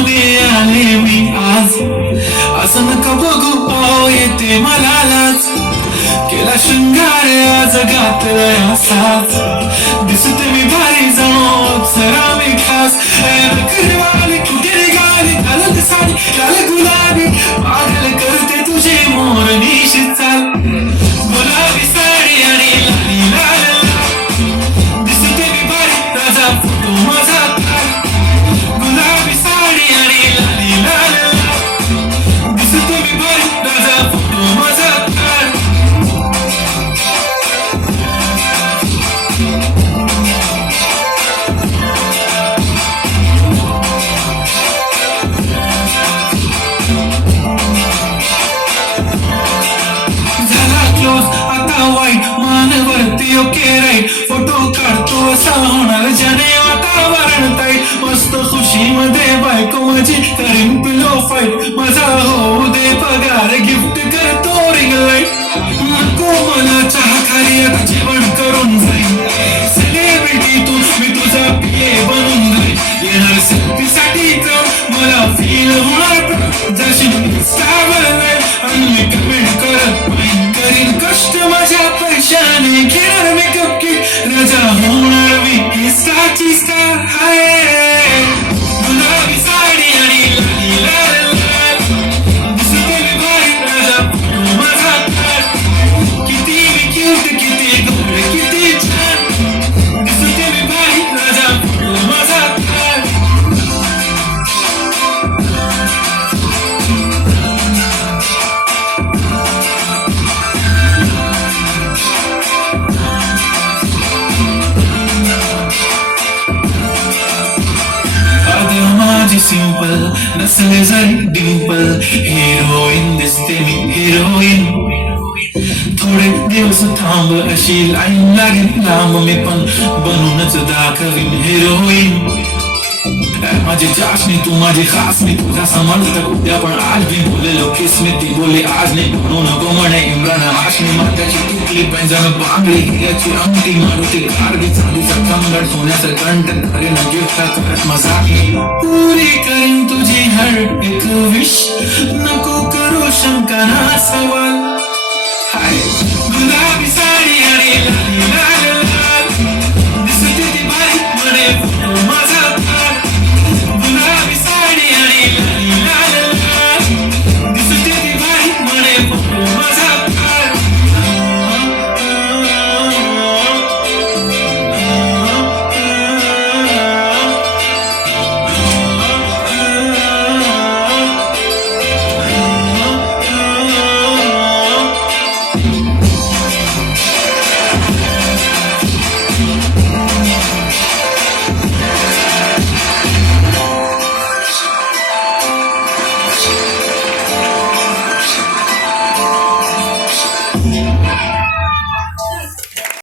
आले मी आज, असं नका बघू पाव येते मला लाज. केला शृंगार आज घातलाय असाच, दिसते मी भारी जाऊन सरा मी खास. करवाली कुठे गाली घालत साडी लाल गुलाबी, पागल करते तुझे मोर निशित चाल. गुलाबी साडी आणि लाली लाल दिसते मी भारी राजा फोटो माझा ताल. गुलाबी साडी आणि लाली लाल दिसते मी भारी राजा फोटो माझा ताल. आता वाईट मानवरती ओके राईट, फोटो काढतो असा होणार ज्याने वातावरण ताईट. मस्त खुशी मध्ये बायको माझी करीन पिलो फाईट, माझा होऊ दे पगार गिफ्ट करतो रिंग लाईट. नको मला चहा खाली आता जेवण करून जाईन, सेलिब्रिटी तू मी तुझा पिये बनून जाईन. येणार सेल्फी साठी मला फील होणार जशी स्टावर आणि मी कमेंट करत पाहिन. करीन कष्ट माझ्या पैशाने, घेणार मेकअप किट राजा होणार मी इन्स्टाची स्टार. हाय गुलाबी साडी आणि लाली लाल लाल दिसते मी भारी राजा फोटो माझा ताल. किती मी क्यूट किती गोड किती छान, दिसते मी भारी राजा फोटो माझा ताल. माझी सिंपल नसले जरी डिंपल, हिरोईन दिसते मी हिरोईन. थोडे दिवस थांब अशी लाईन लागेल लांब, मी पण बनूनच दाखवीन हिरोईन. माझी चाशनी तू माझी खास, मी तुझा समजता उद्या पण आज मी बोलेलो किस मी ती बोली आज नाही. म्हणू नको म्हणे इम्रान हाशमी, मात्याची तुटली पैंजण बांगडी याची अंगठी मारुती गारगी चांदीचा कंगड, सोन्याचं कंठ करीन गिफ्ट करत मजा. पुरी करीन तुझी हर एक विश, नको करू शंका ना सवाल. हाय गुलाबी